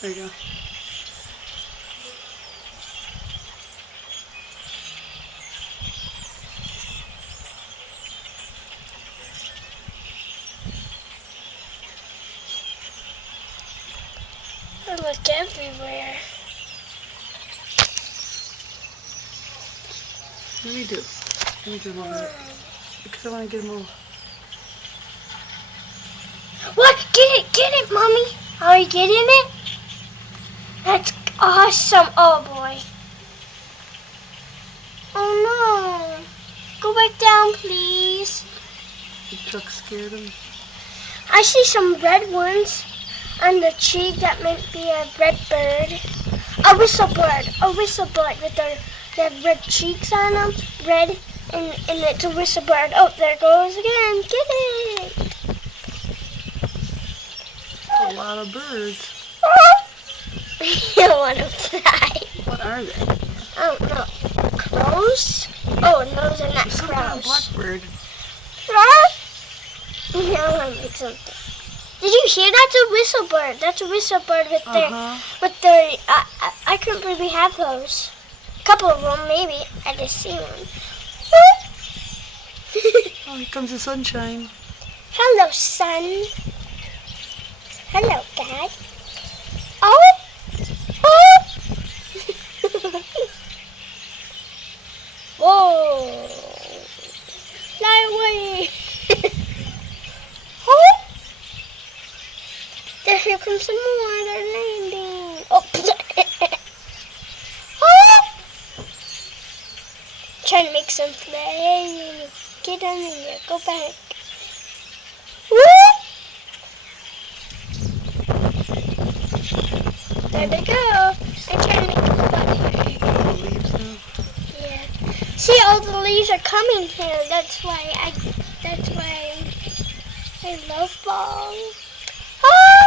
There you go. They look everywhere. Let me do them over there. Because I want to get them all. What? Get it, Mommy. Are you getting it? That's awesome. Oh, boy. Oh, no. Go back down, please. The truck scared them. I see some red ones on the tree that might be a red bird. A whistlebird. A whistlebird with their red cheeks on them. Red. And it's a whistlebird. Oh, there it goes again. Get it. A lot of birds. You want to fly. What are they? I don't know. Crows? Oh, no, those are not There's some kind of crows. blackbird. Now I want to make something. Did you hear? That's a whistlebird. That's a whistlebird with their, I couldn't believe we have those. A couple of them, maybe. I just see one. Oh, here comes the sunshine. Hello, sun. Hello, Dad. Oh! Oh! Whoa! Fly away! Oh! Here comes some more. They're landing. Oh! Oh! Trying to make some fly. Get on in there. Go back. Woo! There they go. I'm trying to make them fly. The leaves now. Yeah. See, all the leaves are coming here. That's why I love fall. Ah!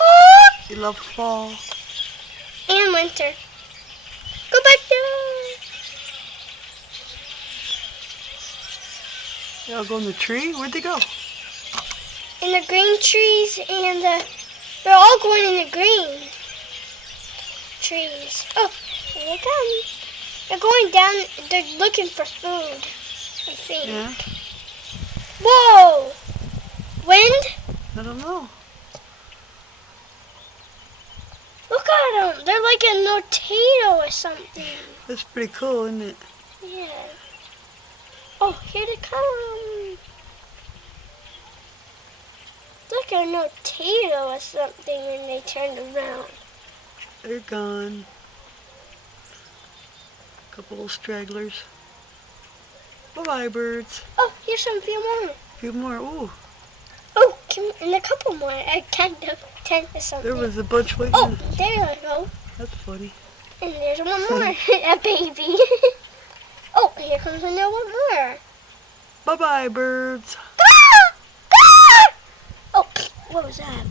Ah! You love fall. And winter. Go back down. They all go in the tree? Where'd they go? In the green trees and they're all going in the green trees. Oh, here they come. They're going down. They're looking for food, I think. Yeah. Whoa! Wind? I don't know. Look at them. They're like a tornado or something. That's pretty cool, isn't it? Yeah. Oh, here they come. Like a tornado or something when they turned around. They're gone. A couple of stragglers. Bye-bye, birds. Oh, here's some few more. A few more. Ooh, Oh, and a couple more. I kind of 10 or something. there was a bunch waiting. Oh, there you go. That's funny. And there's one more. A baby. Oh, here comes another one more. Bye-bye, birds. Ah! Ah! Oh, what was that?